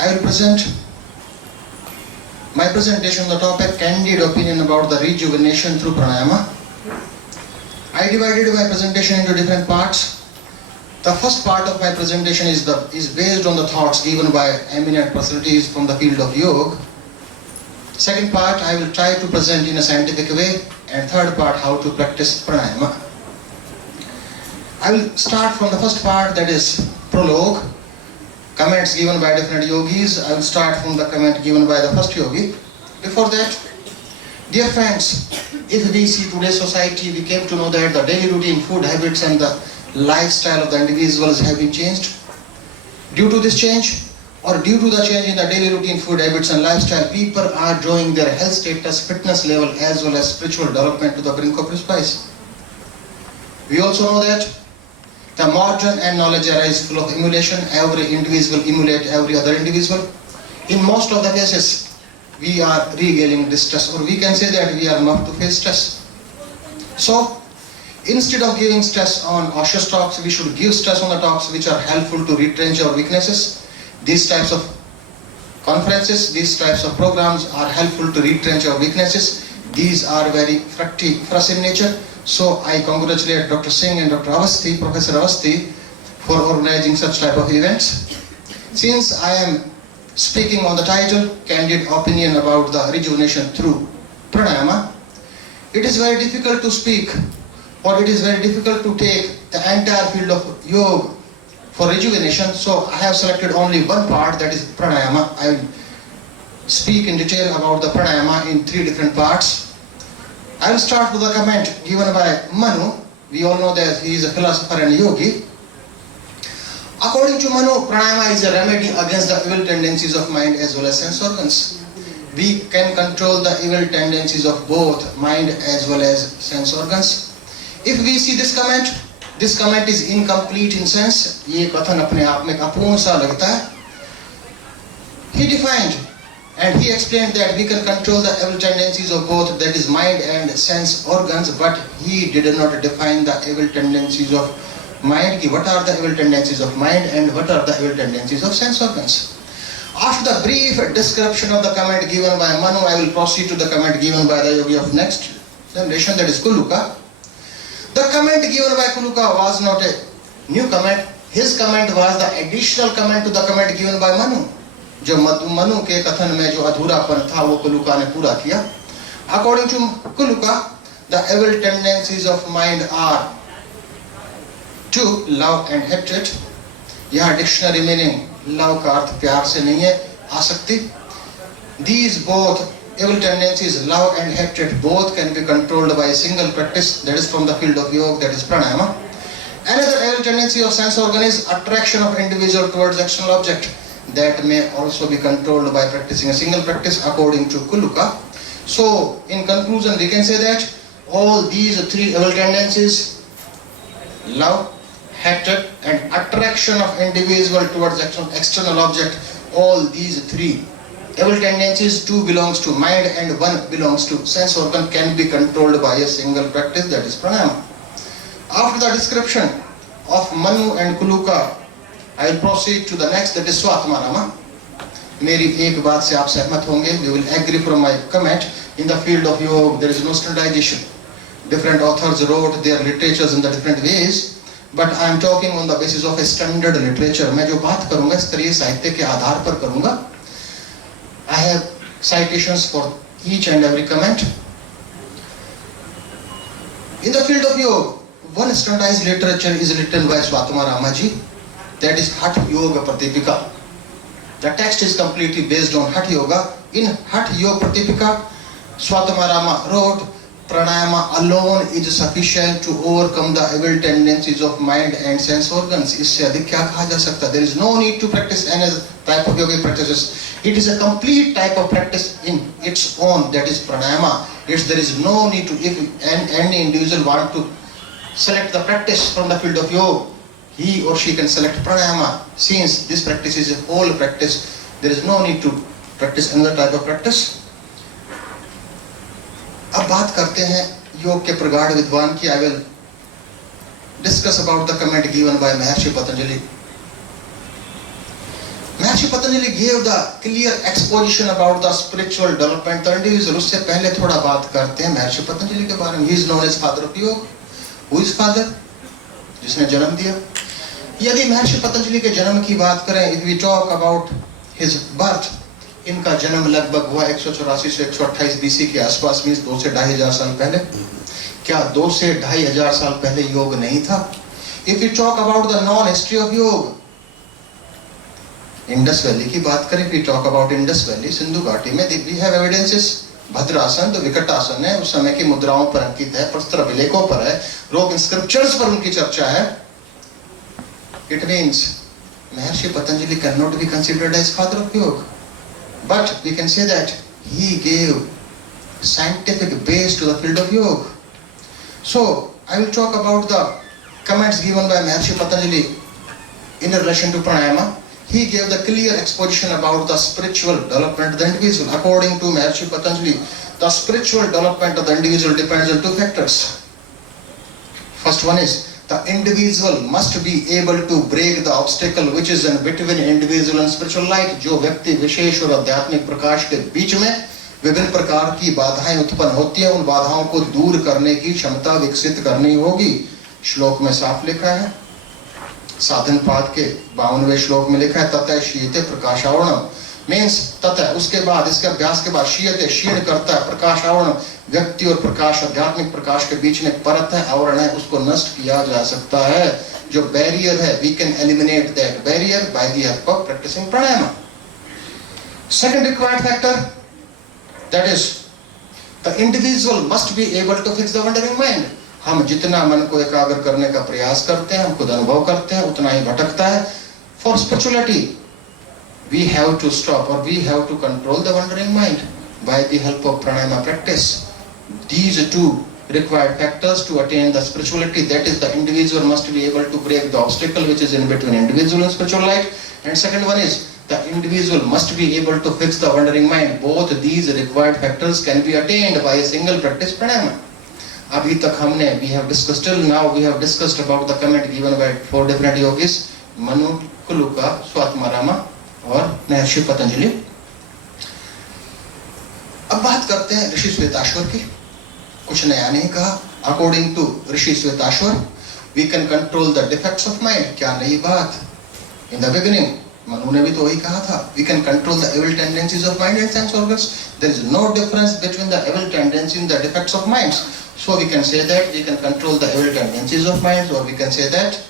I will present my presentation on the topic candid opinion about the rejuvenation through pranayama. I divided my presentation into different parts. The first part of my presentation is based on the thoughts given by eminent personalities from the field of yoga. Second part I will try to present in a scientific way, and third part how to practice pranayama. I will start from the first part, that is prologue, comments given by different yogis. I will start from the comment given by the first yogi. Before that, dear friends, if we see today's society, we came to know that the daily routine, food habits and the lifestyle of the individuals have been changed. Due to this change, or due to the change in the daily routine, food habits and lifestyle, people are drawing their health status, fitness level as well as spiritual development to the brink of precipice. We also know that the modern and knowledge era is full of emulation. Every individual emulate every other individual. In most of the cases, we are regaling this stress, or we can say that we are not to face stress. So, instead of giving stress on cautious talks, we should give stress on the talks which are helpful to retrench our weaknesses. These types of conferences, these types of programs are helpful to retrench our weaknesses. These are very fructive for us in nature. So I congratulate Dr. Singh and Dr. Avasthi, Professor Avasthi, for organizing such type of events. Since I am speaking on the title, Candid Opinion about the Rejuvenation through Pranayama, it is very difficult to speak, or it is very difficult to take the entire field of yoga for rejuvenation. So I have selected only one part, that is pranayama. I will speak in detail about the pranayama in three different parts. I will start with a comment given by Manu. We all know that he is a philosopher and yogi. According to Manu, pranayama is a remedy against the evil tendencies of mind as well as sense organs. We can control the evil tendencies of both mind as well as sense organs. If we see this comment is incomplete in sense. ये कथन अपने आप में अपूर्ण सा लगता है. He defined and he explained that we can control the evil tendencies of both, that is mind and sense organs, but he did not define the evil tendencies of mind. What are the evil tendencies of mind and what are the evil tendencies of sense organs? After the brief description of the comment given by Manu, I will proceed to the comment given by the yogi of next generation, that is Kuluka. The comment given by Kuluka was not a new comment. His comment was the additional comment to the comment given by Manu. जो मनु के कथन में जो अधूरापन था वो कुलुका ने पूरा किया. According to Kuluka, the evil tendencies of mind are to love and hatred. यहाँ डिक्शनरी मीनिंग लव का अर्थ प्यार से नहीं है, आसक्ति. These both evil tendencies, love and hatred, both can be controlled by a single practice, that is from the field of yoga, that is pranayama. Another evil tendency of sense organ is attraction of individual towards external object. That may also be controlled by practicing a single practice according to Kuluka. So, in conclusion, we can say that all these three evil tendencies, love, hatred and attraction of individual towards external object, all these three evil tendencies, two belongs to mind and one belongs to sense organ, can be controlled by a single practice, that is pranayama. After the description of Manu and Kuluka, I will proceed to the next, that is Swatmarama. मेरी एक बात से आप सहमत होंगे. You will agree from my comment. In the field of yoga, there is no standardization. Different authors wrote their literatures in the different ways, but I am talking on the basis of a standard literature. मैं जो बात करूँगा स्तरीय साहित्य के आधार पर करूँगा. I have citations for each and every comment. In the field of yoga, one standardized literature is written by Swatmarama ji, that is Hatha Yoga Pratipika. The text is completely based on Hatha Yoga. In Hatha Yoga Pratipika, Swatmarama wrote, pranayama alone is sufficient to overcome the evil tendencies of mind and sense organs. इससे अधिक क्या कहा जा सकता? There is no need to practice any type of yoga practices. It is a complete type of practice in its own, that is pranayama. There is no need to, if any individual want to select the practice from the field of yoga, he or she can select pranayama. Since this practice is a whole practice, there is no need to practice another type of practice. अब बात करते हैं योग के प्रगाढ़ विद्वान की. I will discuss about the comment given by Maharshi Patanjali. Maharshi Patanjali gave the clear exposition about the spiritual development of the individual. उससे पहले थोड़ा बात करते हैं महर्षि पतंजलि के बारे में. He is known as father of yoga. Who is father? जिसने जन्म दिया. यदि महर्षि पतंजलि के जन्म की बात करें, if we talk about his birth, इनका जन्म लगभग हुआ 184 से 128 BC के आसपास, मीन्स 2 से 2,500 साल पहले. क्या 2 से 2,500 साल पहले योग नहीं था? If we talk about the known history of yoga, Indus valley की बात करें, we talk about Indus valley, Sindhu घाटी में we have evidences. भद्रासन तो विकट आसन है, उस समय की मुद्राओं पर अंकित है, प्रस्तर अभिलेखों पर है, रोग स्क्रिप्चर्स पर उनकी चर्चा है. It means Maharshi Patanjali cannot be considered as father of yoga, but we can say that he gave scientific base to the field of yoga. So I will talk about the comments given by Maharishi Patanjali in relation to pranayama. He gave the clear exposition about the spiritual development of the individual. According to Maharishi Patanjali, the spiritual development of the individual depends on 2 factors. First one is the individual must be able to break the obstacle which is in between individual and spiritual light. जो व्यक्ति विशेष और आध्यात्मिक प्रकाश के बीच में विभिन्न प्रकार की बाधाएं उत्पन्न होती हैं, उन बाधाओं को दूर करने की क्षमता विकसित करनी होगी. श्लोक में साफ लिखा है, साधन पाद के 52वें श्लोक में लिखा है, ततः शीयते प्रकाशावरणम. मीन्स ततः, उसके बाद, इसके अभ्यास के बाद, शीयते क्षीण करता है, प्रकाशावरणम, व्यक्ति और प्रकाश, आध्यात्मिक प्रकाश के बीच में परत है, आवरण है, उसको नष्ट किया जा सकता है. जो बैरियर है, we can eliminate that barrier by the help of practicing pranayama. Second required factor, that is the individual must be able to fix the wandering mind. हम जितना मन को एकाग्र करने का प्रयास करते हैं, हम खुद अनुभव करते हैं, उतना ही भटकता है. For spirituality we have to stop, or we have to control the wandering mind by the help of pranayama practice. These 2 required factors to attain the spirituality, that is, the individual must be able to break the obstacle which is in between individual and spiritual light, and second one is the individual must be able to fix the wandering mind. Both these required factors can be attained by a single practice pranayama. अभी तक हमने we have discussed, till now we have discussed about the comment given by 4 different yogis, Manu, Kuluka, Swatmarama और महर्षि पतंजलि. अब बात करते हैं ऋषि श्वेताश्वर की. कुछ नया नहीं कहा. According to Rishi Shvetashvar, we can control the defects of mind. क्या नई बात? इन द बिगिनिंग मनु ने भी तो वही कहा था, we can control the evil tendencies of mind and sense organs. There is no difference between the evil tendency and the defects of minds. So we can say that we can control the evil tendencies of mind, or we can say that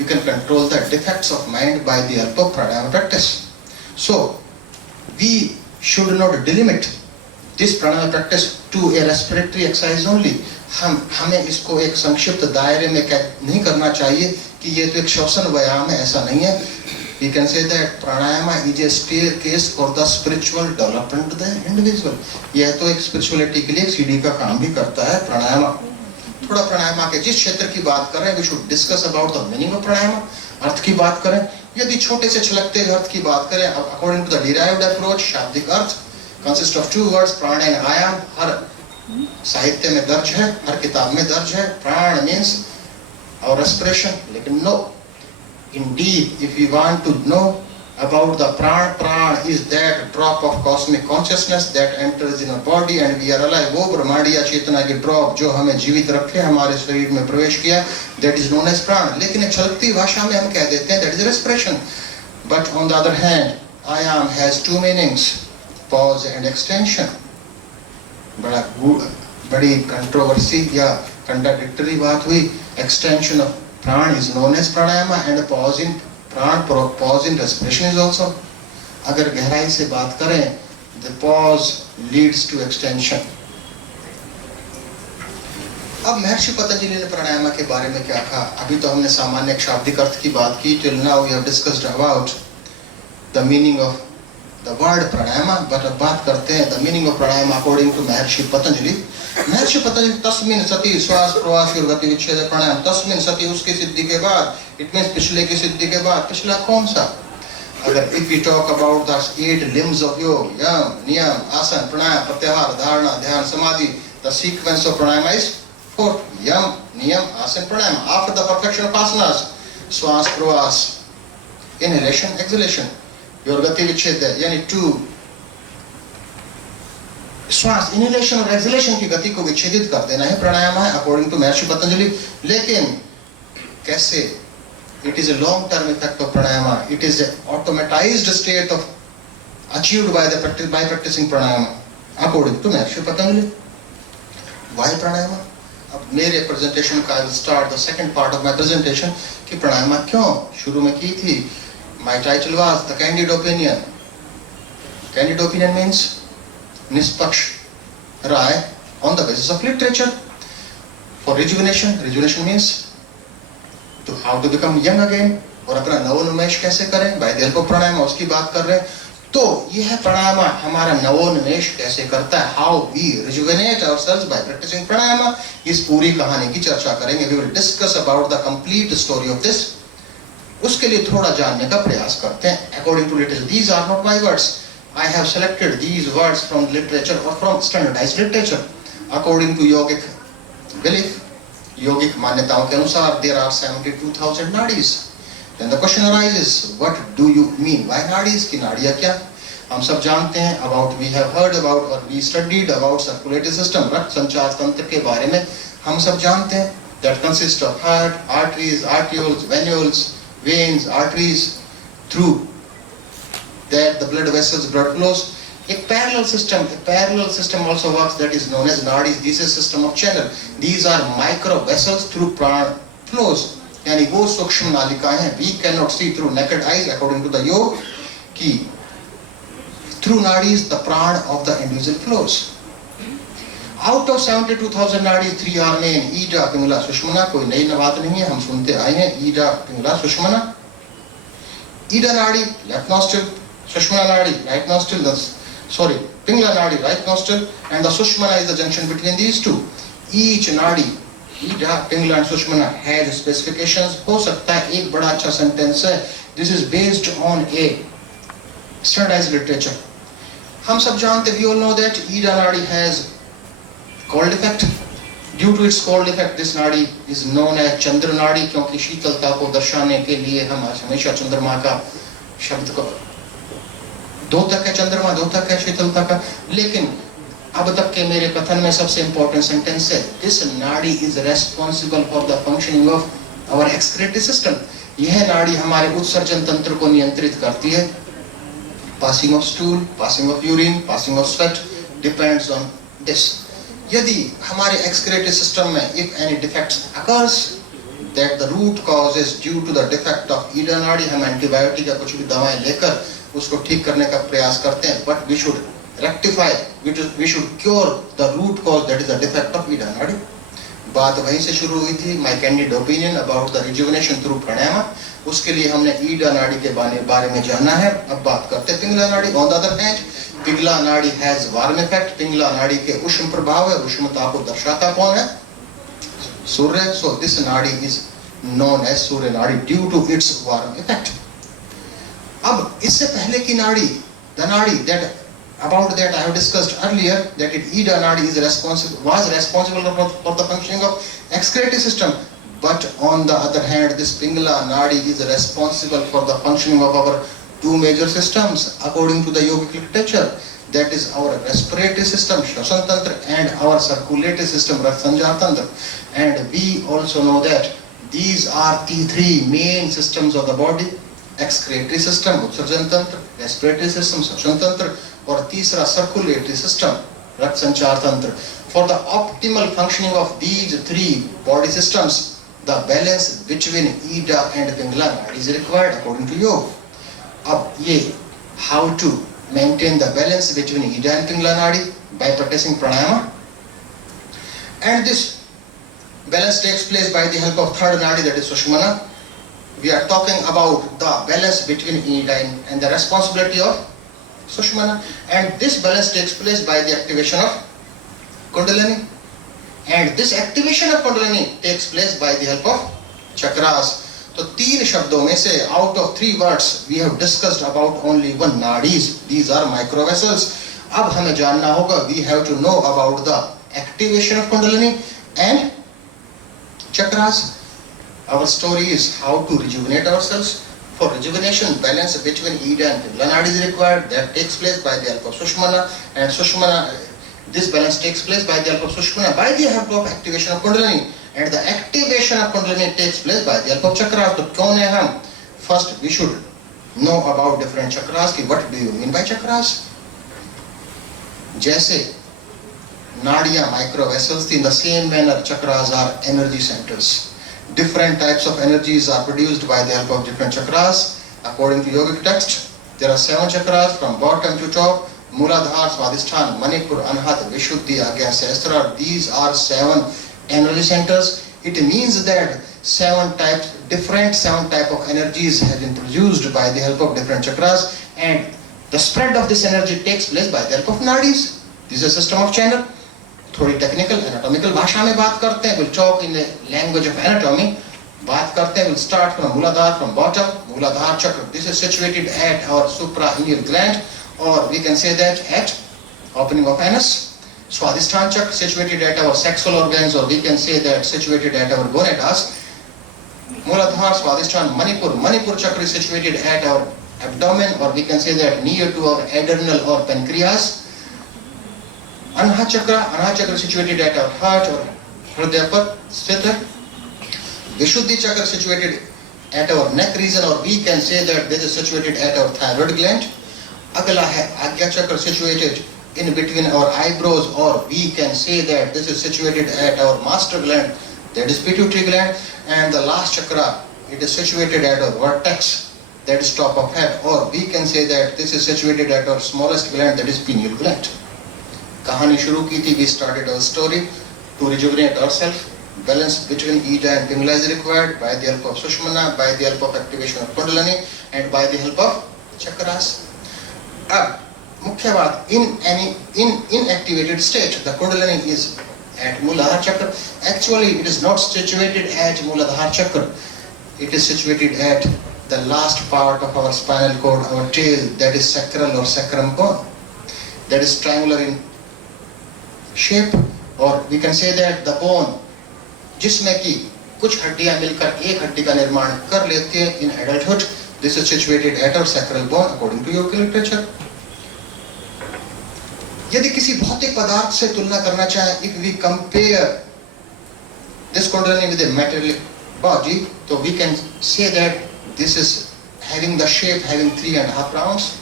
we can control the defects of mind by the help of pranayama practice. So we should not delimit this pranayama practice to a respiratory exercise only. हमें इसको एक संक्षिप्त दायरे में नहीं करना चाहिए कि ये तो एक श्वसन व्यायाम है, ऐसा नहीं है. We can say that pranayama is a staircase for the spiritual development of the individual. यह तो एक spirituality के लिए एक सीढ़ी का काम भी करता है प्राणायाम. थोड़ा प्राणायाम के जिस क्षेत्र की बात करें, we should discuss about the meaning of pranayama. अर्थ की बात करें, यदि छोटे से छलकते अर्थ की बात करें, according to the derived approach, शाब्दिक अर्थ consist of 2 words, प्राण and आयाम. हर साहित्य में दर्ज है, हर किताब में दर्ज है. प्राण means our respiration, लेकिन no. Indeed, if we want to know about the prana is that drop of cosmic consciousness that enters in our body and we are alive. वो ब्रह्मांडीय चेतना की ड्रॉप जो हमें जीवित रखे, हमारे शरीर में प्रवेश किया, that is known as प्राण. लेकिन एक छलकती भाषा में हम कह देते हैं that is respiration. But on the other hand, ayam has 2 meanings, pause and extension. बड़ी कंट्रोवर्सी या कंट्राडिक्टरी बात हुई. Extension of प्राण is known as pranayama and pause in प्राण, pause in respiration is also. अगर गहराई से बात करें, the pause leads to extension. अब महर्षि पतंजलि ने प्राणायाम के बारे में क्या कहा? अभी तो हमने सामान्य शाब्दिक अर्थ की बात की. Till now we have discussed about the meaning of the word pranayama, but अब बात करते हैं the meaning of pranayama according to महर्षि पतंजलि. महर्षि पतंजलि तस्मिन सति श्वास प्रवास और गति विच्छेद प्राणायाम. तस्मिन सति उसकी सिद्धि के बाद, इट मींस पिछले की सिद्धि के बाद. पिछला कौन सा? अगर if we talk about the 8 limbs of yoga, यम, नियम, आसन, प्राणायाम, प्रत्याहार, धारणा, ध्यान, समाधि, the sequence of pranayama is 4. यम, नियम, आसन, प्राणायाम. After the perfection of asanas, श्वास प्रवास, inhalation, exhalation. Your gati vichhed yani two श्वास इनहेलेशन और एक्सहेलेशन की गति को विच्छेदित कर देना है प्राणायाम है अकॉर्डिंग टू महर्षि पतंजलि. लेकिन कैसे? It is a long term effect of pranayama. It is automatized state of achieved by practicing pranayama according to Maharshi Patanjali. Why pranayama? अब मेरे प्रेजेंटेशन का I will start the second part of my presentation कि प्राणायाम क्यों शुरू में की थी. My title was the candid opinion. Candid opinion means निष्पक्ष राय on the basis of literature for rejuvenation. Rejuvenation means to how to become young again और अपना नवोन्मेष कैसे करें by the help of प्राणायाम, उसकी बात कर रहे हैं. तो यह प्राणायाम हमारा नवोन्मेष कैसे करता है, how we rejuvenate ourselves by practicing प्राणायाम, इस पूरी कहानी की चर्चा करेंगे. We will discuss about the complete story of this. उसके लिए थोड़ा जानने का प्रयास करते हैं. According to literature, these are not my words. I have selected these words from literature or from standardized literature according to yogic belief. Yogic मान्यताओं के अनुसार there are 72,000 nadis. Then the question arises, what do you mean by nadis? की नाड़ियाँ क्या? हम सब जानते हैं about, we have heard about or we studied about circulatory system, रक्त संचार तंत्र के बारे में हम सब जानते हैं. That consists of heart, arteries, arterioles, venules, veins, arteries, through that the blood vessels, blood flows. A parallel system also works, that is known as nadis. This is system of channel. These are micro vessels through prana flows. यानी वो सूक्ष्म नालिकाएं हैं. We cannot see through naked eyes according to the yoga कि through nadis the prana of the individual flows. Out of 72,000 nadis, 3 are main: ida, pingala, sushumna. कोई नई बात नहीं है, हम सुनते आए हैं ida, pingala, sushumna. ida nadi left nostril, Sushmana nadi, right nostril, Pingala nadi, right nostril, and the Sushmana is the junction between these two. Each nadi, Ida, Pingala and Sushmana has specifications. हो सकता है एक बड़ा अच्छा sentence है. This is based on a standardized literature. हम सब जानते, we all know that Ida nadi has cold effect. Due to its cold effect, this nadi is known as Chandra nadi, क्योंकि शीतलता को दर्शाने के लिए हम हमेशा चंद्रमा का शब्द को द्योतक है, चंद्रमा द्योतक है शीतलता का. लेकिन अब तक के मेरे कथन में सबसे इंपॉर्टेंट सेंटेंस है, this nadi is responsible for the functioning of our excretory system. यह नाड़ी हमारे उत्सर्जन तंत्र को नियंत्रित करती है. Passing of stool, passing of urine, passing of sweat depends on this. यदि हमारे एक्सक्रीटरी सिस्टम में if any defects occurs, that the root cause is due to the defect of Ida nadi. हम एंटीबायोटिक या कुछ भी दवाएं लेकर उसको ठीक करने का प्रयास करते हैं, but we should rectify, we should cure the root cause, that is the defect of Ida nadi. बात वहीं से शुरू हुई थी. My candid opinion about the rejuvenation through pranayama. उसके लिए हमने ईडा नाड़ी के बारे में जाना है. अब बात करते हैं Pingala nadi. On the other hand, Pingala nadi has warm effect. Pingala नाड़ी के उष्ण प्रभाव है. उष्णता को दर्शाता कौन है? Surya. So this nadi is known as Surya nadi due to its warm effect. अब इससे पहले की नाड़ी, the nadi that about that I have discussed earlier, that it Ida nadi was responsible for the functioning of excretory system. But on the other hand, this Pingala nadi is responsible for the functioning of our two major systems according to the yogic literature. That is our respiratory system, Shvasan Tantra, and our circulatory system, Rakt Sanchar Tantra. And we also know that these are the 3 main systems of the body. Excretory system उत्सर्जन तंत्र, respiratory system श्वसन तंत्र, और तीसरा circulatory system रक्त संचार तंत्र. For the optimal functioning of these 3 body systems, the balance between Ida and Pingala nadi is required according to yoga. अब ये how to maintain the balance between Ida and Pingala nadi by practicing pranayama. And this balance takes place by the help of third nadi, that is Sushumna. We are talking about the balance between Ida and the responsibility of Sushumna, and this balance takes place by the activation of Kundalini, and this activation of Kundalini takes place by the help of chakras. तो 3 शब्दों में से out of 3 words we have discussed about only 1 nadis. These are micro vessels. अब हमें जानना होगा, we have to know about the activation of Kundalini and chakras. Our story is how to rejuvenate ourselves For rejuvenation, balance between Ida and Pingala Nadi is required. That takes place by the help of Sushumna, and Sushumna, this balance takes place by the help of Sushumna, by the help of activation of Kundalini, and the activation of Kundalini takes place by the help of chakras. So, कौन है हम? First, we should know about different chakras. कि what do you mean by chakras? जैसे नाड़ियाँ micro vessels, in the same manner chakras are energy centers. Different types of energies are produced by the help of different chakras. According to yogic text, there are 7 chakras from bottom to top: Muladhara, Swadhisthana, Manipur, Anahata, Vishuddhi, Agya, Sahasrara. These are 7 energy centers. It means that 7 types of energies have been produced by the help of different chakras, and the spread of this energy takes place by the help of nadis. This is a system of channel. थोड़ी technical anatomical भाषा में बात करते हैं. We'll talk in the language of anatomy. बात करते हैं. We'll start from Muladhara, from bottom. Muladhara chakra. This is situated at our suprarenal gland, or we can say that at opening of anus. Swadhisthana chakra situated at our sexual organs, or we can say that situated at our gonads. Muladhara, Swadhisthana, Manipur. Manipur chakra is situated at our abdomen, or we can say that near to our adrenal or pancreas. Anahata chakra situated at our heart or hridaya par sthit hai. Vishuddhi chakra situated at our neck region, or we can say that this is situated at our thyroid gland. Agla hai Agya chakra situated in between our eyebrows, or we can say that this is situated at our master gland, that is pituitary gland. And the last chakra, it is situated at our vertex, that is top of head, or we can say that this is situated at our smallest gland, that is pineal gland. कहानी शुरू की थी. We started our story to rejuvenate ourselves. Balance between Ida and Pingala is required by the help of Sushumna, by the help of activation of Kundalini, and by the help of chakras. अब मुख्य बात, in inactivated state, the Kundalini is at Muladhara chakra. Actually, it is not situated at Muladhara chakra. It is situated at the last part of our spinal cord, our tail, that is sacral or sacrum bone. That is triangular in shape, or we can say that the bone, जिसमें कि कुछ हड्डियां मिलकर एक हड्डी का निर्माण कर लेती हैं in adulthood. This is situated at our sacral bone according to yogic literature. यदि किसी भौतिक पदार्थ से तुलना करना चाहें, if we compare this Kundalini with a metallic body, so we can say that this is having the shape having 3.5 rounds.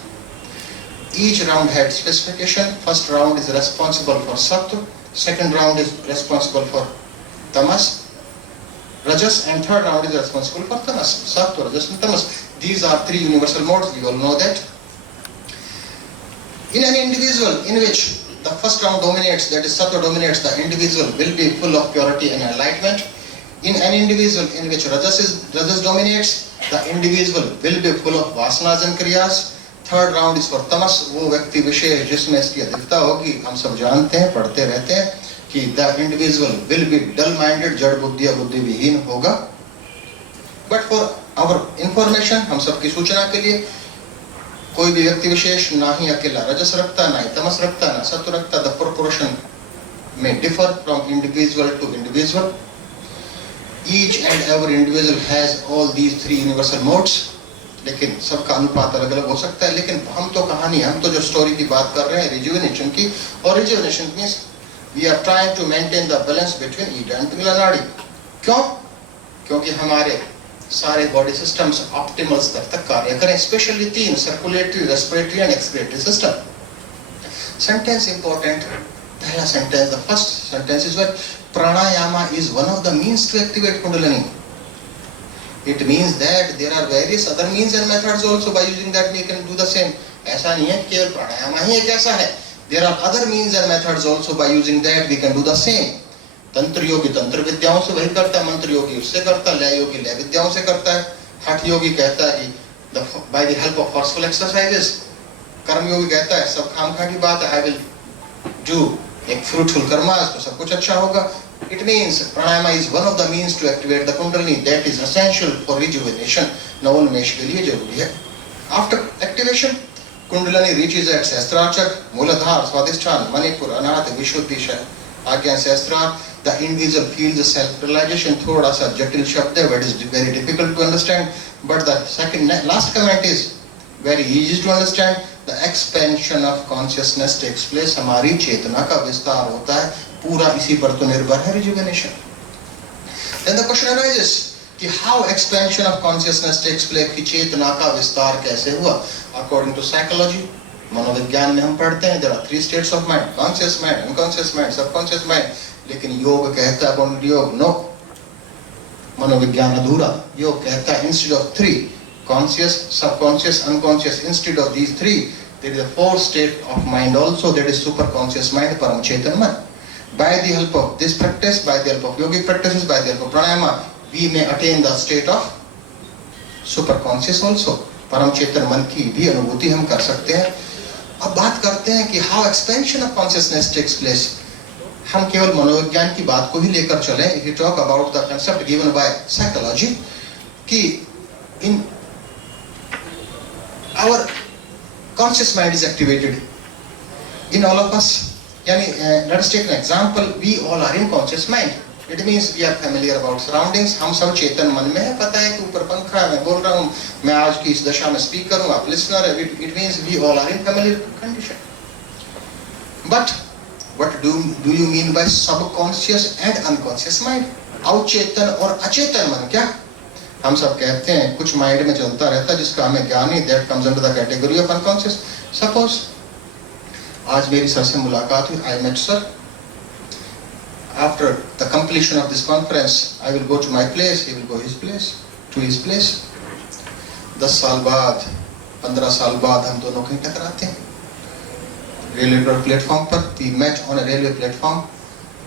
Each round had specification. First round is responsible for Sattva, second round is responsible for Tamas, Rajas, and third round is responsible for Tamas. Sattva, Rajas, and Tamas. These are 3 universal modes, we all know that. In an individual in which the first round dominates, that is Sattva dominates, the individual will be full of purity and enlightenment. In an individual in which Rajas dominates, the individual will be full of vasanas and kriyas. Third round is for तमस, वो व्यक्ति विशेष जिसमें इसकी अधिकता होगी. हम सब जानते हैं, पढ़ते रहते हैं कि the individual will be dull minded, जड़ बुद्धि, बुद्धि विहीन होगा. बट फॉर आवर इंफॉर्मेशन, हम सबकी सूचना के लिए, कोई भी व्यक्ति विशेष ना ही अकेला रजस रखता, ना ही तमस रखता, ना सत्व रखता. द प्रोपोर्शन में differ from individual to individual. Each and every individual has all these 3 universal modes. लेकिन सबका अनुपात अलग अलग हो सकता है. लेकिन हम तो जो स्टोरी की बात कर रहे हैं रिजुवेनेशन की, और rejuvenation means we are trying to maintain the balance between Ida and Pingala nadi. क्यों? क्योंकि हमारे सारे बॉडी सिस्टम्स ऑप्टिमल स्तर तक कार्य करें, specially 3: circulatory, respiratory and excretory system. Sentence important. पहला sentence, the first sentence is what pranayama is one of the means to activate kundalini. It means that there are various other means and methods also by using that we can do the same. ऐसा नहीं है केवल प्राणायाम ही एक ऐसा है. There are other means and methods also by using that we can do the same. तंत्र योगी तंत्र विद्याओं से वही करता है, मंत्र योगी उससे करता है, लय योगी लय विद्याओं से करता है. हठ योगी कहता है कि by the help of forceful exercises. कर्म योगी कहता है सब खामखा की बात है, I will do एक fruitful कर्मास तो सब कुछ अच्छा होगा. It means pranayama is one of the means to activate the kundalini that is essential for rejuvenation. नवोन्मेष के लिए जरूरी है. After activation, kundalini reaches at Sahasrara chakra, Muladhara, Swadhisthana, Manipur, Anahata, Vishuddhi, Agya, Sahasrara. the individual feels the self-realization. थोड़ा सा जटिल शब्द है, but it is very difficult to understand. But the last comment is very easy to understand. The expansion of consciousness takes place. हमारी चेतना का विस्तार होता है, पूरा इसी पर तो निर्भर है rejuvenation. Then the question arises कि how expansion of consciousness takes place, कि चेतना का विस्तार कैसे हुआ? According to psychology, मनोविज्ञान में हम पढ़ते हैं there are 3 states of mind: conscious mind, unconscious mind, subconscious mind. लेकिन योग कहता है योग नो, मनोविज्ञान अधूरा. योग कहता है instead of 3, conscious, subconscious, unconscious, instead of these 3 there is a 4th state of mind also, that is superconscious mind, param chetan मन. By the help of this practice, by the help of yogic practices, by the help of pranayama, we may attain the state of superconscious also. परम चेतन मन की भी अनुभूति हम कर सकते हैं. अब बात करते हैं कि how expansion of consciousness takes place. हम केवल मनोविज्ञान की बात को ही लेकर चलें. If you talk about the concept given by psychology, कि in our conscious mind is activated in all of us. यानी let us take an example. We all are in conscious mind. It means we are familiar about surroundings. हम सब चेतन मन में है, पता है कि ऊपर पंखा है, मैं बोल रहा हूँ, मैं आज की इस दशा में स्पीकर हूँ, आप लिसनर है. It means we all are in familiar condition. But what do you mean by subconscious and unconscious mind? अवचेतन और अचेतन मन क्या? हम सब कहते हैं कुछ माइंड में चलता रहता है जिसका हमें ज्ञान नहीं. That comes under the category of unconscious. Suppose आज मेरी सर से मुलाकात हुई, I met sir. After the completion of this conference, I will go to my place, he will go his place, to his place. 10 साल बाद, 15 साल बाद हम दोनों कहीं टकराते हैं रेलवे प्लेटफॉर्म पर. We met on a railway platform.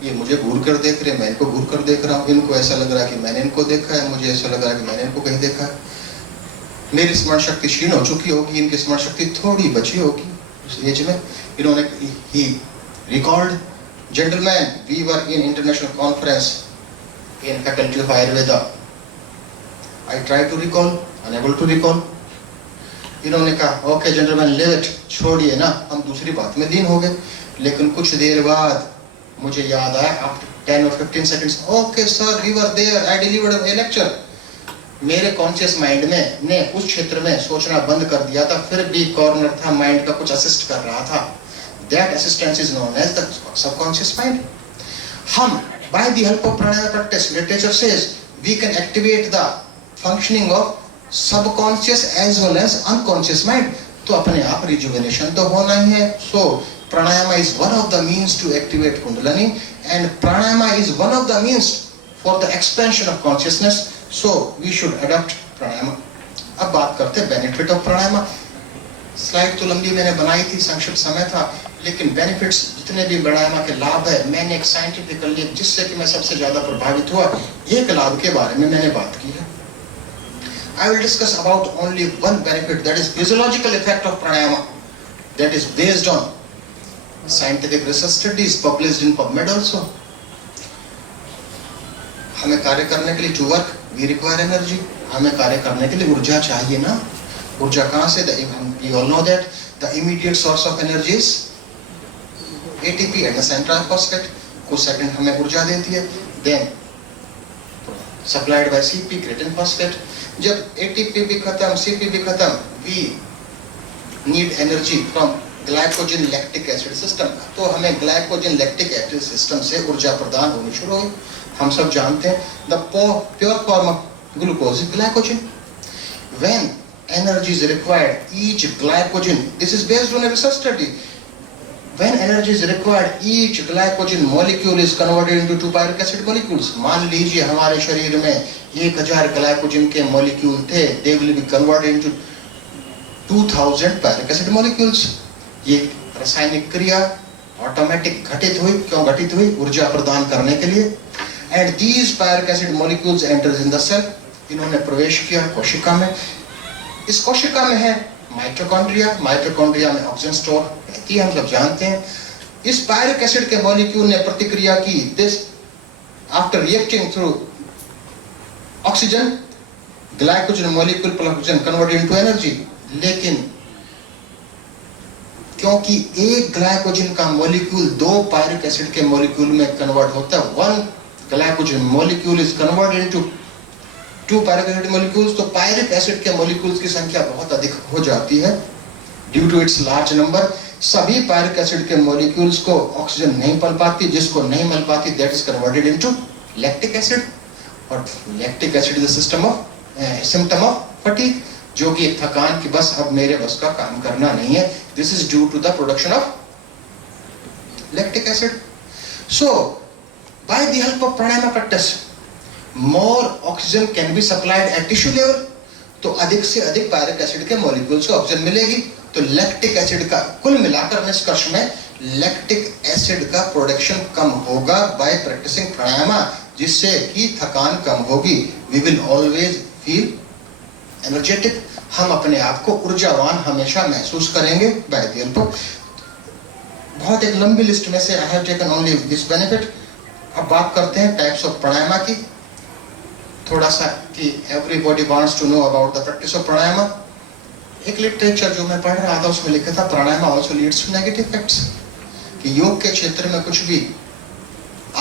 ये मुझे घूर कर देख रहे हैं, मैं इनको घूर कर देख रहा हूँ. इनको ऐसा लग रहा है कि मैंने इनको देखा है, मुझे ऐसा लग रहा है कि मैंने इनको कहीं देखा है. मेरी स्मरण शक्ति क्षीण हो चुकी होगी, इनकी स्मरण शक्ति थोड़ी बची होगी उस एज में. इन्होंने he recalled, gentlemen, we were in international conference in faculty of Ayurveda. I tried to recall, unable to recall. इन्होंने कहा okay gentlemen, leave it, छोड़िए ना, हम दूसरी बात में लीन हो गए. लेकिन कुछ देर बाद मुझे याद आया, after 10 or 15 seconds, okay sir, we were there, I delivered a lecture. मेरे कॉन्शियस माइंड में ने उस क्षेत्र में सोचना बंद कर दिया था, फिर भी कॉर्नर था, माइंड का कुछ असिस्ट कर रहा था. That assistance is known as the subconscious mind. Hum, by the help of pranayama practice, literature says we can activate the functioning of subconscious as well as unconscious mind. तो अपने आप rejuvenation तो होना ही है. So pranayama is one of the means to activate kundalini, and pranayama is one of the means for the expansion of consciousness. So we should adopt pranayama. अब बात करते हैं benefit of pranayama. स्लाइड तो लंबी मैंने बनाई थी, संक्षिप्त समय था, लेकिन बेनिफिट्स जितने भी प्राणायाम के लाभ है, मैंने एक साइंटिफिकली जिससे कि मैं सबसे ज्यादा प्रभावित हुआ, एक लाभ के बारे में मैंने बात की है. I will discuss about only one benefit, that is physiological effect of pranayama, that is based on scientific research studies published in PubMed also. हमें कार्य करने के लिए to work we require energy. हमें कार्य करने के लिए ऊर्जा चाहिए ना. ऊर्जा कहाँ से? We all know that the immediate source of energy is ATP, adenosine triphosphate. कुछ सेकंड हमें ऊर्जा देती है. Then supplied by CP, creatine phosphate. जब ATP भी खत्म, CP भी खत्म, we need energy from glycogen lactic acid system. तो हमें glycogen lactic acid system से ऊर्जा प्रदान होनी शुरू हुई. हम सब जानते हैं the pure form of glucose is glycogen. When energy is required, each glycogen, this is based on a research study, when energy is required, each glycogen molecule is converted into 2 pyric acid molecules. मान लीजिए हमारे शरीर में 1000 glycogen के molecule थे, they will be converted into 2000 pyric acid molecules. ये रासायनिक क्रिया ऑटोमेटिक घटित हुई. क्यों घटित हुई? ऊर्जा प्रदान करने के लिए. And these pyric acid molecules enters in the cell. इन्होंने प्रवेश किया कोशिका में. इस कोशिका में है माइटोकॉन्ड्रिया. माइटोकॉन्ड्रिया में ऑक्सीजन स्टोर रहती है, हम सब जानते हैं. इस पायरिक एसिड के मॉलिक्यूल ने प्रतिक्रिया की. This after reacting through oxygen, glycogen molecule plus oxygen converted into energy. लेकिन क्योंकि एक ग्लाइकोजन का मॉलिक्यूल दो पायरिक एसिड के मॉलिक्यूल में कन्वर्ट होता है। One glycogen molecule is converted into two pyruvic acid molecules, तो पायरिक एसिड के मॉलिक्यूल्स की संख्या बहुत अधिक हो जाती है due to its large number. सभी पायरिक एसिड के मॉलिक्यूल्स को ऑक्सीजन नहीं मिल पाती, जिसको नहीं मिल पाती that is converted into lactic acid, और lactic acid is a symptom of fatigue, जो कि एक थकान की बस अब मेरे बस का काम करना नहीं है। This is due to the production of lactic acid. So by the help of pranayama practice more oxygen can be supplied at tissue level, तो अधिक से अधिक पायरिक एसिड के मॉलिक्यूल्स को ऑक्सीजन मिलेगी। तो लैक्टिक एसिड का कुल मिलाकर निष्कर्ष में लैक्टिक एसिड का प्रोडक्शन कम होगा बाय प्रैक्टिसिंग प्राणायाम, जिससे कि थकान कम होगी। We will always feel energetic, हम अपने आप को ऊर्जावान हमेशा महसूस करेंगे बाय द हेल्प ऑफ। बहुत एक लंबी लिस्ट में से I have taken only this benefit. अब बात करते हैं टाइप्स ऑफ प्राणायाम की, थोड़ा सा कि everybody wants to know about the practice of pranayama. एक लिटरेचर जो मैं पढ़ रहा था उसमें लिखा था pranayama also leads to negative effects, कि योग के क्षेत्र में कुछ भी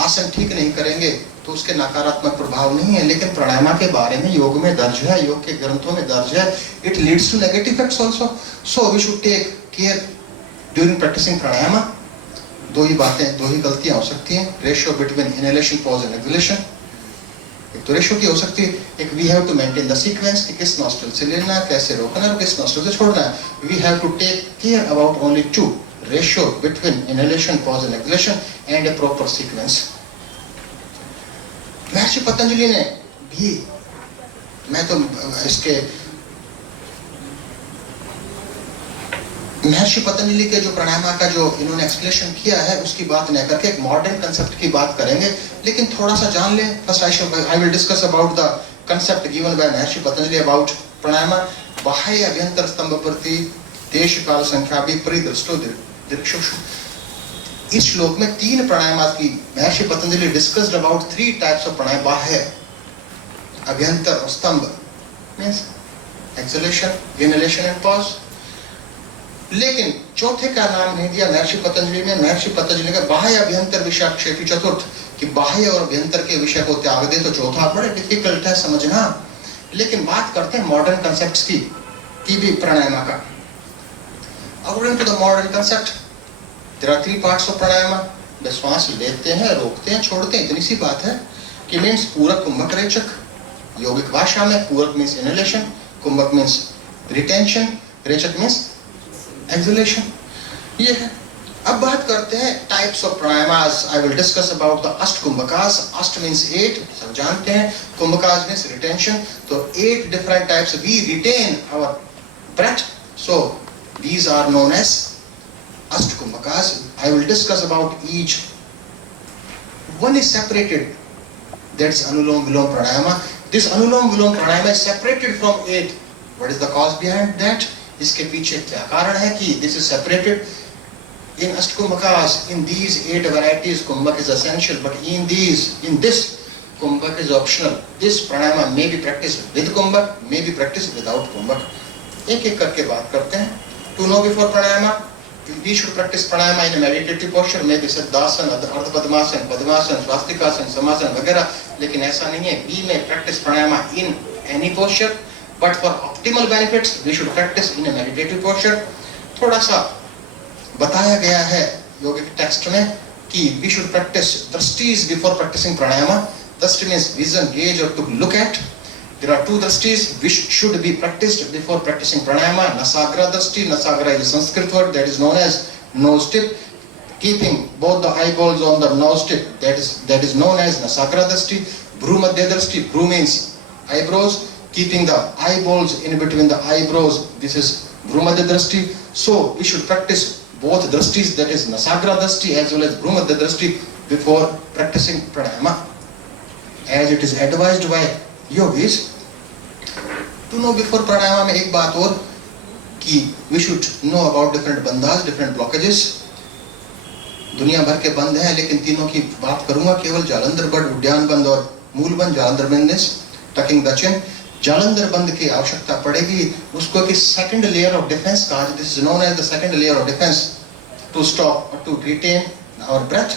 आसन ठीक नहीं करेंगे तो उसके नकारात्मक प्रभाव नहीं है, लेकिन प्राणायाम के बारे में योग में दर्ज है, योग के ग्रंथों में दर्ज है, it leads to negative effects also. So we should take care during practicing pranayama. दो ही गलतियां हो सकती हैं, ratio between inhalation pause and exhalation. एक तो रेशियो की हो सकती है, एक we have to maintain the sequence कि किस नॉस्ट्रल से लेना, कैसे रोकना और किस नॉस्ट्रल से छोड़ना है। We have to take care about only two, ratio between inhalation pause and exhalation and a proper sequence. Maharshi Patanjali ने भी, मैं तो इसके महर्षि पतंजलि के जो प्राणायाम का जो इन्होंने एक्सप्लेनेशन किया है उसकी बात नहीं करके एक मॉडर्न कंसेप्ट की बात करेंगे, लेकिन थोड़ा सा जान लें। First I will discuss about the concept given by Maharshi Patanjali about प्राणायाम। बाह्य अभ्यंतर स्तंभ प्रति देश काल संख्या भी परिदृष्टो दीक्षुषु। इस श्लोक में तीन प्राणायाम की Maharshi Patanjali discussed about three types of pranayama, bahya, abhyantar और stambh, means exhalation, inhalation and pause. लेकिन चौथे का नाम नहीं दिया महर्षि पतंजलि ने। महर्षि पतंजलि का बाह्य अभ्यंतर विषय क्षेत्र चतुर्थ, कि बाह्य और अभ्यंतर के विषय को त्याग दे, तो चौथा बड़े डिफिकल्ट है समझना। लेकिन बात करते हैं मॉडर्न कंसेप्ट्स की भी प्राणायाम का। According to the modern concept there are three parts of pranayama. वे श्वास लेते हैं, रोकते हैं, छोड़ते हैं, इतनी सी बात है कि मीन्स पूरक, कुंभक, रेचक। योगिक भाषा में puraka means inhalation, kumbhaka means retention, rechaka means exhalation. ये है। अब बात करते हैं types of pranayamas. I will discuss about the ashta kumbhakas. Ashta means 8, सब जानते हैं। Kumbhakas means retention. तो 8 different types we retain our breath, so these are known as अष्ट कुंभकास. I will discuss about each. One is separated, that's Anulom Vilom Pranayama. This Anulom Vilom Pranayama is separated from 8. What is the cause behind that? इसके पीछे क्या कारण है कि this is separated? In Ashtakumbhakas, in these 8 varieties, Kumbhak is essential, but in this, Kumbhak is optional. This pranayama may be practiced with Kumbhak, may be practiced without Kumbhak. एक एक करके बात करते हैं. To know before pranayama, we should practice pranayama in a meditative posture, maybe Siddhasan, Ardha Padmasan, Padmasan, Swastikasan, Samasan वगैरह. लेकिन ऐसा नहीं है. We may practice pranayama in any posture, but for optimal benefits, we should practice in a meditative posture. थोड़ा सा बताया गया है योगिक टेक्स्ट में कि we should practice drashtis before practicing pranayama. Drashti means vision, gaze or to look at. There are 2 drashtis which should be practiced before practicing pranayama. Nasagra drashti. Nasagra is a Sanskrit word that is known as nose tip. Keeping both the eyeballs on the nose tip, that is known as Nasagra drashti. Bhru madhya drashti. Bhru means eyebrows. Keeping the eyeballs in between the eyebrows, this is Bhru madhya drashti. So we should practice both drashtis, that is Nasagra drashti as well as Bhru madhya drashti before practicing pranayama, as it is advised by yogis. To know before pranayama में एक बात और कि we should know about different bandhas, different blockages. दुनिया भर के बंद हैं, लेकिन तीनों की बात करूंगा केवल जालंधर बंद, उद्यान बंद और मूल बंद. जालंधर बंद is tucking the chin. Jalandhar बंद की आवश्यकता पड़ेगी, उसको कि सेकंड लेयर ऑफ डिफेंस कहा, this is known as the second layer of defence to stop to retain our breath.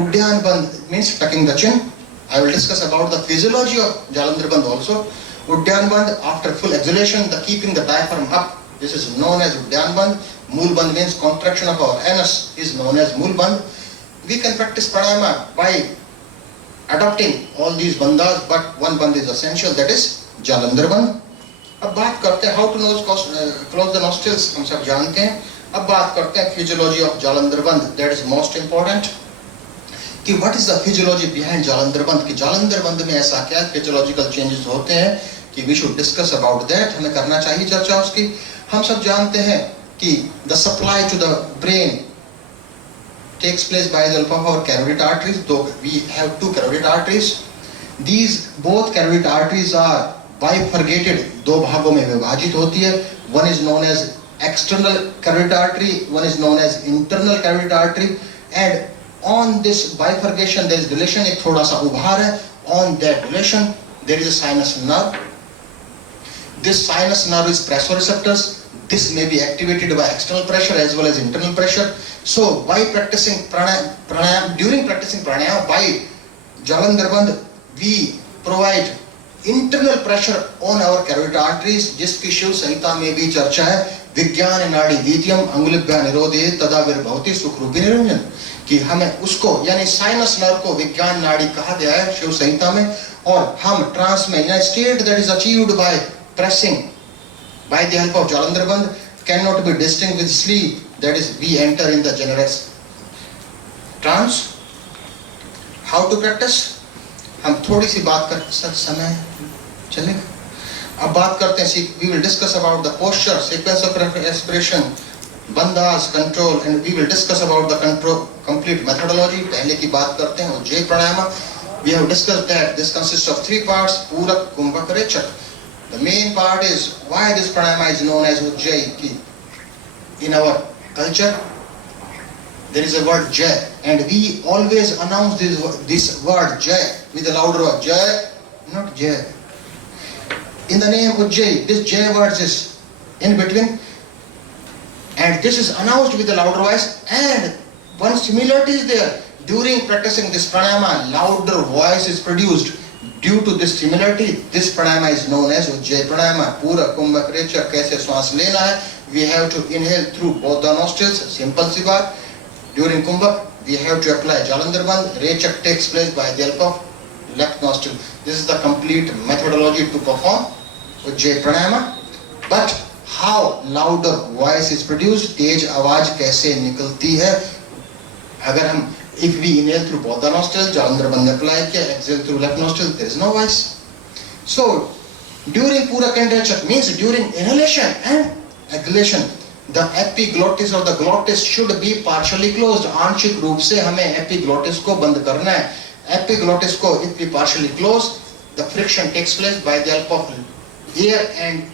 Uddiyana bandha means tucking the chin. I will discuss about the physiology of Jalandhar Bandh also. Udyan Bandh, after full exhalation, the keeping the diaphragm up, this is known as Udyan Bandh. Mool Bandh means contraction of our anus is known as Mool Bandh. We can practice pranayama by adopting all these bandhas, but one bandh is essential, that is Jalandhar Bandh. अब बात करते हैं how to close the nostrils, हम सब जानते हैं. अब बात करते हैं physiology of Jalandhar Bandh, that is most important. कि what is the physiology behind Jalandhar Bandh, कि जालंधर बंद में ऐसा क्या physiological changes होते हैं कि we should discuss about that, हमें करना चाहिए चर्चा उसकी. हम सब जानते हैं कि the supply to the brain takes place by the help of our carotid arteries. Though we have two carotid arteries, these both carotid arteries are bifurcated, दो भागों में विभाजित होती है. One is known as external carotid artery, one is known as internal carotid artery, and on this bifurcation there is dilation, एक थोड़ा सा उभार है. On that dilation there is a sinus nerve. This sinus nerve is presoreceptors. This may be activated by external pressure as well as internal pressure. So by practicing pranayama, during practicing pranayama by Jalandhar Bandh, we provide internal pressure on our carotid arteries, जिसकी शिव संहिता में भी चर्चा है. विज्ञान नाड़ी द्वितीयम अंगुलिभ्या निरोधे तदा विर्भवति सुखरूपी निरंजन, कि हमें उसको यानी साइनस नर्व को विज्ञान नाड़ी कहा गया है शिव संहिता में. और हम ट्रांस में यानी state that is achieved by pressing by the help of Jalandhar Bandh cannot be distinct with sleep, that is we enter in the generous trance. How to practice, हम थोड़ी सी बात कर समय चलेगा. अब बात करते हैं, we will discuss about the posture, sequence of respiration, bandhas, control, and we will discuss about the control complete methodology. पहले की बात करते हैं उज्जयी प्राणायाम. We have discussed that this consists of three parts, पूरक, कुंभक, रेचक. The main part is why this pranayama is known as Ujjayi. In our culture, there is a word Jai, and we always announce this word Jai with a louder word. Jai, not Jai. In the name Ujjayi, this Jai word is in between, and this is announced with a louder voice. And one similarity is there. During practicing this pranayama, louder voice is produced. Due to this similarity, this pranayama is known as Ujjayi pranayama. पूरा कुंभक रेचक कैसे श्वास लेना है, we have to inhale through both the nostrils, simple सी बात. During कुंभक we have to apply Jalandhar Bandh. रेचक takes place by the help of left nostril. This is the complete methodology to perform Ujjayi pranayama. But how louder voice is produced, तेज आवाज कैसे निकलती है. अगर हम if we inhale through both the nostrils, Jalandhar Bandh apply किया, exhale through left nostril, there is no voice. So during Purak and Rechak means during inhalation and exhalation, the epiglottis or the glottis should be partially closed. आंशिक रूप से हमें epiglottis को बंद करना है. Epiglottis को if we partially close, the friction takes place by the help of air and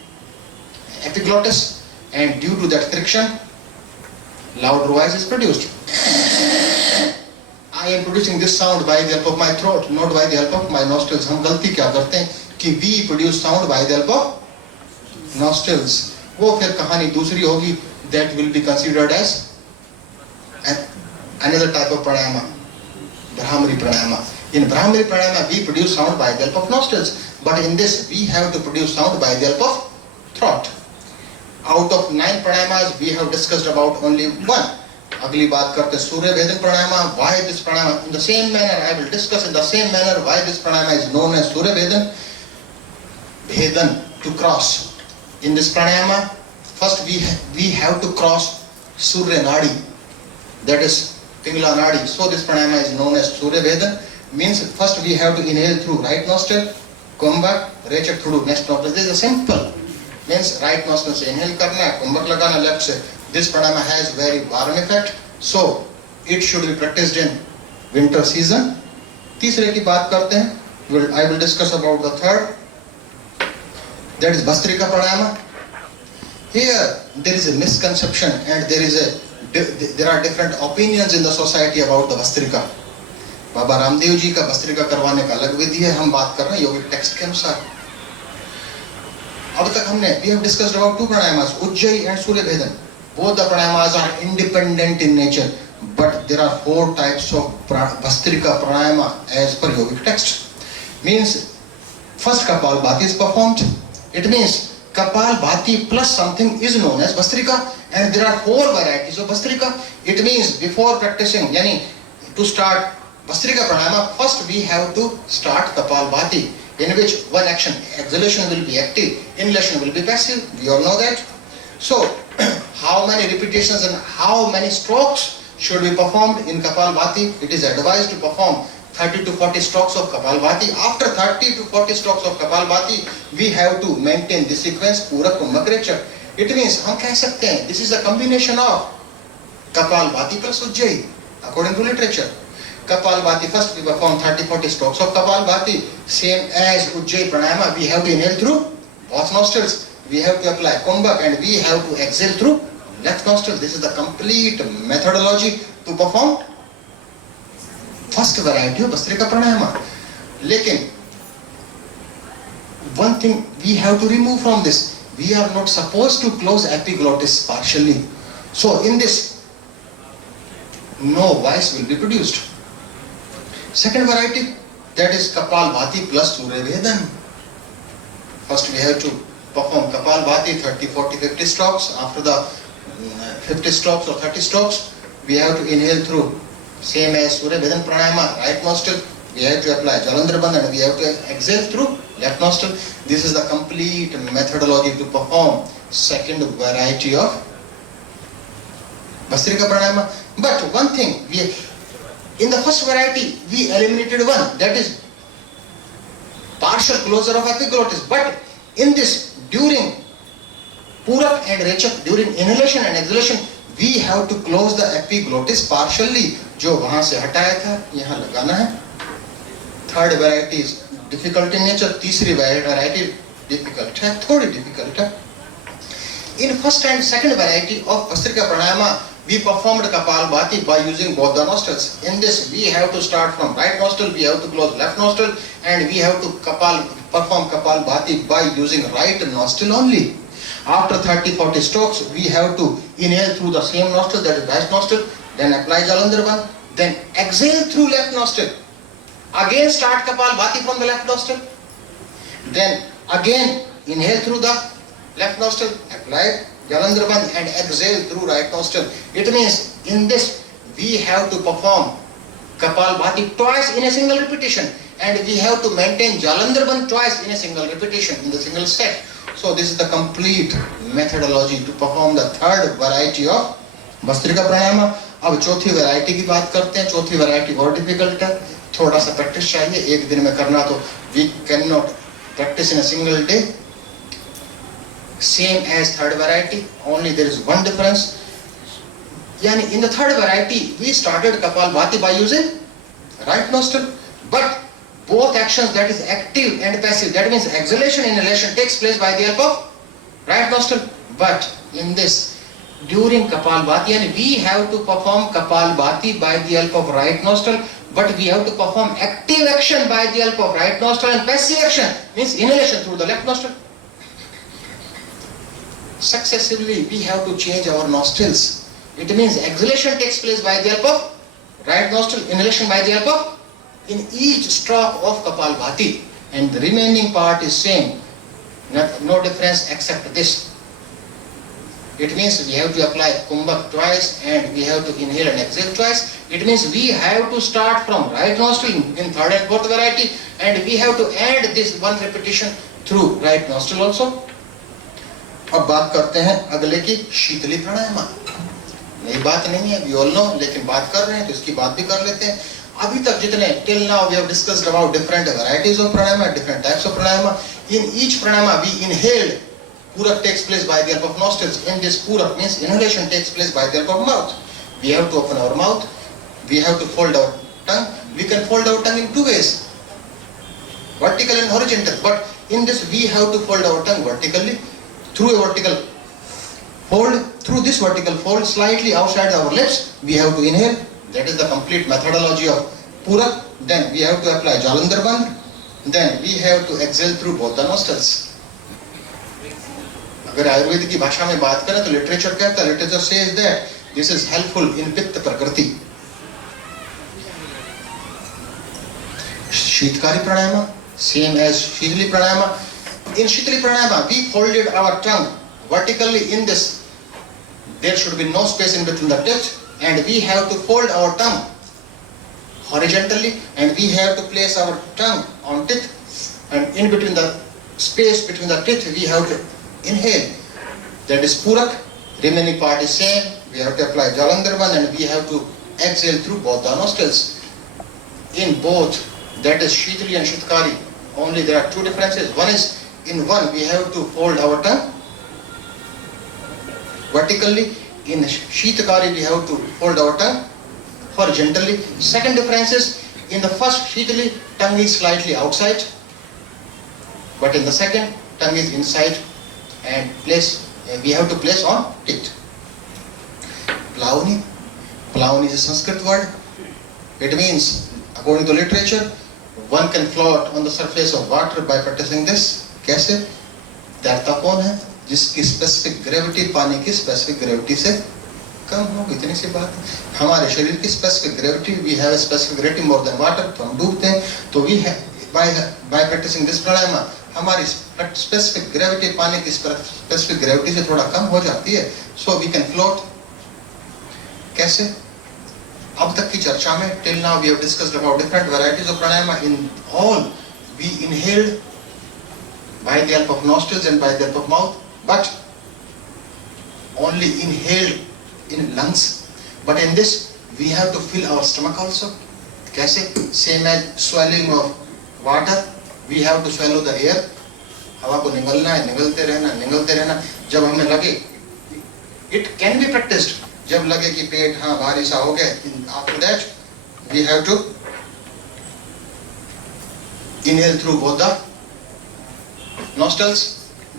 epiglottis, and due to that friction, loud voice is produced. I am producing this sound by the help of my throat, not by the help of my nostrils. हम गलती क्या करते हैं कि we produce sound by the help of nostrils. वो फिर कहानी दूसरी होगी. That will be considered as another type of pranayama, Brahmari pranayama. In Brahmari pranayama, we produce sound by the help of nostrils, but in this we have to produce sound by the help of throat. Out of 9 pranayamas, we have discussed about only one. अगली बात करते हैं सूर्य भेदन प्राणायाम. Why this pranayama? In the same manner, I will discuss in the same manner why this pranayama is known as Surya Vedan. Vedan, to cross. In this pranayama, first we have to cross Surya Nadi, that is Pingla Nadi. So this pranayama is known as Surya Vedan. Means first we have to inhale through right nostril, kumbhak, rechak through next nostril. This is simple. Means right nostril से inhale करना है, कुंभक लगाना left से. This pranayama has very warm effect, so it should be practiced in winter season. तीसरे की बात करते हैं. I will discuss about the third. That is Bhastrika pranayama. Here there is a misconception and there are different opinions in the society about the Bhastrika. Baba Ramdev ji का भस्त्रिका करवाने का अलग विधि है. हम बात कर रहे हैं योगिक टेक्स्ट के अनुसार. तक हमने we have discussed about two pranayamas, Ujjayi and Surya Bhedan. Both the pranayamas are independent in nature, but there are four types of Bhastrika pranayama as per yogic text. Means first Kapalbhati is performed. It means Kapalbhati plus something is known as Bhastrika, and there are four varieties of Bhastrika. It means before practicing, yani to start Bhastrika pranayama, first we have to start Kapalbhati, in which one action, exhalation will be active, inhalation will be passive. We all know that. So, how many repetitions and how many strokes should be performed in Kapalbhati? It is advised to perform 30 to 40 strokes of Kapalbhati. After 30 to 40 strokes of Kapalbhati, we have to maintain this sequence, Purak Kumbhak Recha. It means, हम कह सकते हैं, this is a combination of Kapalbhati plus Ujjayi, according to literature. Kapalbhati, first we perform 30-40 strokes of Kapalbhati, same as Ujjayi pranayama. We have to inhale through both nostrils, we have to apply Kumbhak, and we have to exhale through left nostril. This is the complete methodology to perform first variety of Bhastrika pranayama. Lekin, one thing we have to remove from this, we are not supposed to close epiglottis partially. So in this, no voice will be produced. Second variety, that is Kapalbhati plus Surya Bhedan. First we have to perform Kapalbhati 30, 40, 50 strokes. After the 50 strokes or 30 strokes, we have to inhale through, same as Surya Bhedan pranayama, right nostril. We have to apply Jalandhar Bandh and we have to exhale through left nostril. This is the complete methodology to perform second variety of Bhastrika pranayama. But one thing, in the first variety, we eliminated one, that is partial closure of epiglottis. But in this, during Purak and Rechak, during inhalation and exhalation, we have to close the epiglottis partially. जो वहां से हटाया था, यहाँ लगाना है. Third variety is difficult in nature. तीसरी variety difficult है, थोड़ी difficult है. In first and second variety of Bhastrika pranayama, we performed Kapalbhati by using both the nostrils. In this, we have to start from right nostril, we have to close left nostril, and we have to perform Kapalbhati by using right nostril only. After 30-40 strokes, we have to inhale through the same nostril, that is right nostril, then apply Jalandhar Bandh, then exhale through left nostril. Again start Kapalbhati from the left nostril, then again inhale through the left nostril, apply Jalandhar Bandh and exhale through right nostril. It means in this we have to perform Kapalbhati twice in a single repetition, and we have to maintain Jalandhar Bandh twice in a single repetition, in the single step. So this is the complete methodology to perform the third variety of Bhastrika pranayama. अब चौथी variety की बात करते हैं. चौथी variety बहुत difficult है, थोड़ा सा प्रैक्टिस चाहिए. एक दिन में करना तो we cannot practice in a single day. Same as third variety, only there is one difference. Yani in the third variety, we started Kapalbhati by using right nostril, but both actions, that is active and passive, that means exhalation and inhalation takes place by the help of right nostril. But in this, during Kapalbhati, and we have to perform Kapalbhati by the help of right nostril, but we have to perform active action by the help of right nostril, and passive action means inhalation through the left nostril. Successively, we have to change our nostrils. It means exhalation takes place by the help of right nostril, inhalation by the help of in each stroke of Kapalbhati, and the remaining part is same. No difference except this. It means we have to apply Kumbhak twice and we have to inhale and exhale twice. It means we have to start from right nostril in third and fourth variety, and we have to end this one repetition through right nostril also. अब बात करते हैं अगले की शीतली प्राणायाम. नई बात नहीं है, we all know, लेकिन बात कर रहे हैं तो इसकी बात भी कर लेते हैं. अभी तक जितने till now we have discussed about different varieties of pranayama, different types of pranayama. In each pranayama we inhaled. Purak takes place by the help of nostrils. In this Purak means inhalation takes place by the help of mouth. We have to open our mouth. We have to fold our tongue. We can fold our tongue in two ways, vertical and horizontal. But in this we have to fold our tongue vertically through a vertical fold. Through this vertical fold, slightly outside our lips, we have to inhale. That is the complete methodology of Purak. Then we have to apply Jalandhar Bandh. Then we have to exhale through both the nostrils. अगर आयुर्वेद की भाषा में बात करें तो literature कहता है, literature says that this is helpful in पित्त प्रकृति. शीतकारी प्राणायाम same as Shitali pranayama. In Shitali pranayama we folded our tongue vertically in this. There should be no space in between the teeth, and we have to fold our tongue horizontally, and we have to place our tongue on teeth, and in between the space between the teeth we have to inhale. That is Purak. Remaining part is same. We have to apply Jalandharban, and we have to exhale through both the nostrils. In both, that is Shitali and Shitkari, only there are two differences. One is, in one we have to fold our tongue vertically. In Shitakari we have to fold our tongue horizontally. Second difference is, in the first Shitali, tongue is slightly outside, but in the second, tongue is inside, and we have to place on teeth. Plavani. Plavani is a Sanskrit word. It means, according to literature, one can float on the surface of water by practicing this. कैसे? तैरता कौन है? जिसकी specific gravity पानी की specific gravity से कम हो. इतनी सी बात है. हमारे शरीर की specific gravity, we have a specific gravity more than water, तो हम डूबते हैं. तो we have, by practicing this pranayama, हमारी स्पेसिफिक ग्रेविटी पानी की स्पेसिफिक ग्रेविटी से थोड़ा कम हो जाती है. So we can float. कैसे? अब तक की चर्चा में, till now we have discussed about different varieties of pranayama. In all, we inhaled by the help of nostrils and by the help of mouth, but only inhaled in lungs. But in this, we have to fill our stomach also. कैसे? Same as swallowing of water, we have to swallow the air. हवा को निगलना है, निगलते रहना. जब हमें लगे, it can be practiced. जब लगे कि पेट हाँ भारी सा हो गया, after that we have to inhale through both the nostrils.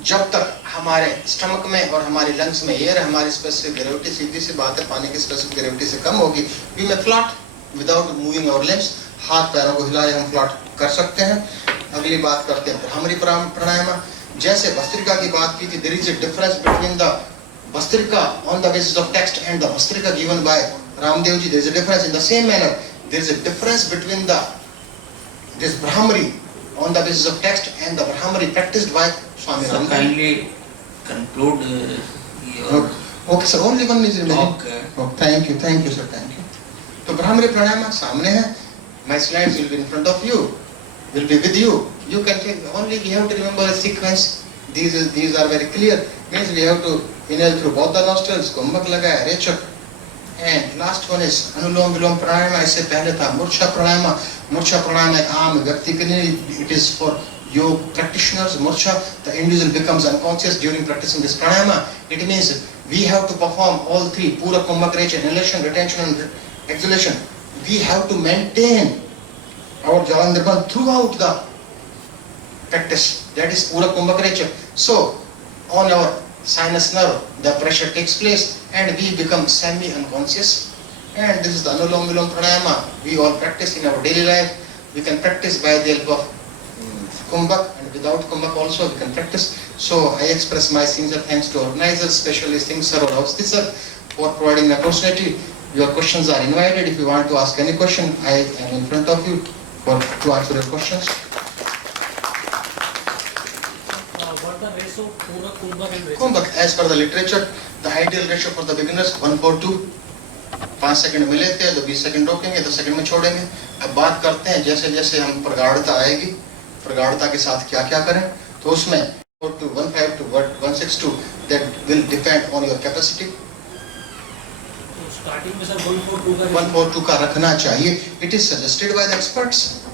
जब तक हमारे स्टमक में और हमारे लंग्स में एयर, हमारी स्पेसिफिक ग्रेविटी, सीधी सी बात है, पानी की स्पेसिफिक ग्रेविटी से कम होगी, we may float without moving our limbs. हाथ पैरों को हिलाए हम फ्लॉट कर सकते हैं. अगली बात करते हैं भ्रामरी प्राणायाम. जैसे भस्त्रिका की बात की थी, there is a difference between the Vastrika on the basis of text and the Vastrika given by Ramdev ji. There is a difference. In the same manner, there is a difference between this Brahmari on the basis of text and the Brahmari practiced by Swami Ramdev. So kindly conclude your okay, sir. Only one is remaining. Okay. Oh, thank you, sir. Thank you. तो Brahmari pranayama सामने है. My slides will be in front of you. Will be with you. You can take. Only we have to remember a sequence. These are very clear. Means we have to inhale through both the nostrils. कुंभक लगाया, रेचक. And last one is अनुलोम विलोम प्राणायाम. इससे पहले था मूर्छा प्राणायाम. मूर्छा प्राणायाम एक आम व्यक्ति के लिए, it is for yoga practitioners. मूर्छा, the individual becomes unconscious during practicing this pranayama. It means we have to perform all three: pura, kumbhak, recha, inhalation, retention, and exhalation. We have to maintain our Jalandharban throughout the practice. That is pura, kumbhak, recha. So on our sinus nerve, the pressure takes place and we become semi-unconscious. And this is the Anulom Vilom Pranayama we all practice in our daily life. We can practice by the help of Kumbhak, and without Kumbhak also we can practice. So I express my sincere thanks to organizers, especially Singh sir or Avasti sir, for providing the opportunity. Your questions are invited. If you want to ask any question, I am in front of you to answer your questions. What the ratio Pura, Kumbhak and Recha? Kumbhak, as per the literature, the ideal ratio for the beginners 1:4:2. 5 second मिले थे तो 20 second रोकेंगे, 10 second में छोड़ेंगे. अब बात करते हैं जैसे जैसे हम प्रगाढ़ता आएगी, प्रगाढ़ता के साथ क्या क्या करें. तो उसमें 4:15 to 1:6:2, that will depend on your capacity. Starting में सर 142 का 1:4:2 का रखना चाहिए. It is suggested by the experts.